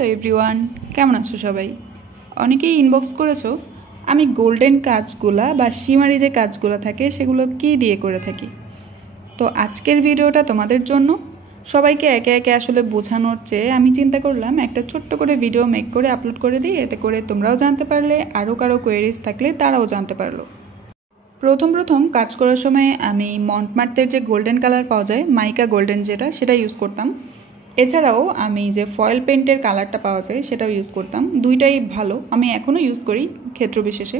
Hello everyone, কেমন আছো সবাই? অনেকেই ইনবক্স করেছো আমি গোল্ডেন কাজগুলা বা শিমারি যে কাজগুলো থাকে সেগুলো কি দিয়ে করে থাকি। তো আজকের ভিডিওটা তোমাদের জন্য। সবাইকে একে একে আসলে বোঝানোর চেয়ে আমি চিন্তা করলাম একটা ছোট্ট করে ভিডিও মেক করে আপলোড করে দিই, এতে করে তোমরাও জানতে পারলে, আরও কারো কোয়েরিজ থাকলে তারাও জানতে পারলো। প্রথম কাজ করার সময় আমি মন্টমার্টের যে গোল্ডেন কালার পাওয়া যায়, মাইকা গোল্ডেন যেটা, সেটা ইউজ করতাম। এছাড়াও আমি যে ফয়েল পেন্টের কালারটা পাওয়া যায় সেটাও ইউজ করতাম। দুইটাই ভালো, আমি এখনও ইউজ করি ক্ষেত্র বিশেষে।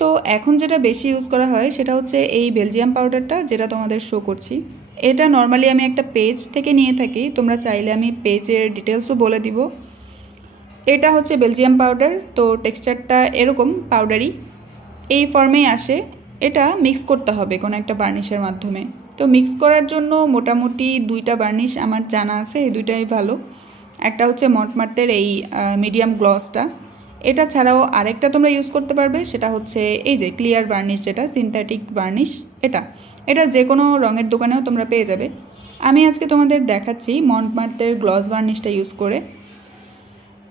তো এখন যেটা বেশি ইউজ করা হয় সেটা হচ্ছে এই বেলজিয়াম পাউডারটা, যেটা তোমাদের শো করছি। এটা নর্মালি আমি একটা পেজ থেকে নিয়ে থাকি, তোমরা চাইলে আমি পেজের ডিটেলসও বলে দিব। এটা হচ্ছে বেলজিয়াম পাউডার, তো টেক্সচারটা এরকম পাউডারি এই ফর্মেই আসে। এটা মিক্স করতে হবে কোনো একটা বার্নিশের মাধ্যমে। তো মিক্স করার জন্য মোটামুটি দুইটা বার্নিশ আমার জানা আছে, এই দুইটাই ভালো। একটা হচ্ছে মন্টমার্টের এই মিডিয়াম গ্লসটা, এটা ছাড়াও আরেকটা তোমরা ইউজ করতে পারবে, সেটা হচ্ছে এই যে ক্লিয়ার বার্নিশ, যেটা সিনথেটিক বার্নিশ। এটা যে কোনো রঙের দোকানেও তোমরা পেয়ে যাবে। আমি আজকে তোমাদের দেখাচ্ছি মন্টমার্টের গ্লস বার্নিশটা ইউজ করে।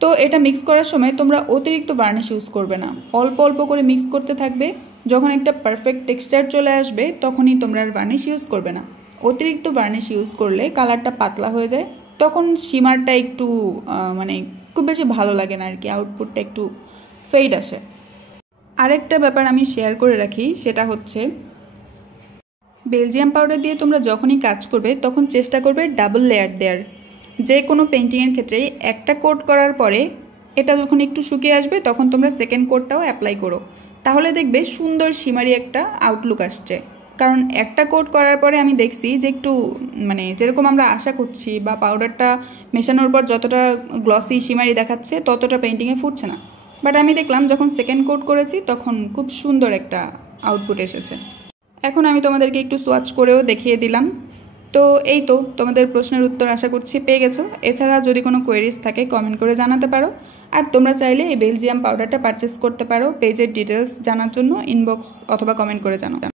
তো এটা মিক্স করার সময় তোমরা অতিরিক্ত বার্নিশ ইউজ করবে না, অল্প অল্প করে মিক্স করতে থাকবে। যখন একটা পারফেক্ট টেক্সচার চলে আসবে তখনই তোমরা আর বার্নিশ ইউজ করবে না। অতিরিক্ত বার্নিশ ইউজ করলে কালারটা পাতলা হয়ে যায়, তখন শিমারটা একটু মানে খুব বেশি ভালো লাগে না আর কি, আউটপুটটা একটু ফেড আসে। আরেকটা ব্যাপার আমি শেয়ার করে রাখি, সেটা হচ্ছে বেলজিয়াম পাউডার দিয়ে তোমরা যখনই কাজ করবে তখন চেষ্টা করবে ডাবল লেয়ার দেওয়ার। যে কোনো পেন্টিংয়ের ক্ষেত্রেই একটা কোট করার পরে এটা যখন একটু শুকিয়ে আসবে তখন তোমরা সেকেন্ড কোটটাও অ্যাপ্লাই করো, তাহলে দেখবে সুন্দর শিমারি একটা আউটলুক আসছে। কারণ একটা কোট করার পরে আমি দেখছি যে একটু মানে যেরকম আমরা আশা করছি বা পাউডারটা মেশানোর পর যতটা গ্লসি শিমারি দেখাচ্ছে ততটা পেন্টিংয়ে ফুটছে না। বাট আমি দেখলাম যখন সেকেন্ড কোট করেছি তখন খুব সুন্দর একটা আউটপুট এসেছে। এখন আমি তোমাদেরকে একটু সোয়াচ করেও দেখিয়ে দিলাম। তো এই তো তোমাদের প্রশ্নের উত্তর আশা করছি পেয়ে গেছো। এছাড়া যদি কোনো কোয়েরিজ থাকে কমেন্ট করে জানাতে পারো। আর তোমরা চাইলে এই বেলজিয়াম পাউডারটা পারচেস করতে পারো। পেজের ডিটেলস জানার জন্য ইনবক্স অথবা কমেন্ট করে জানাও।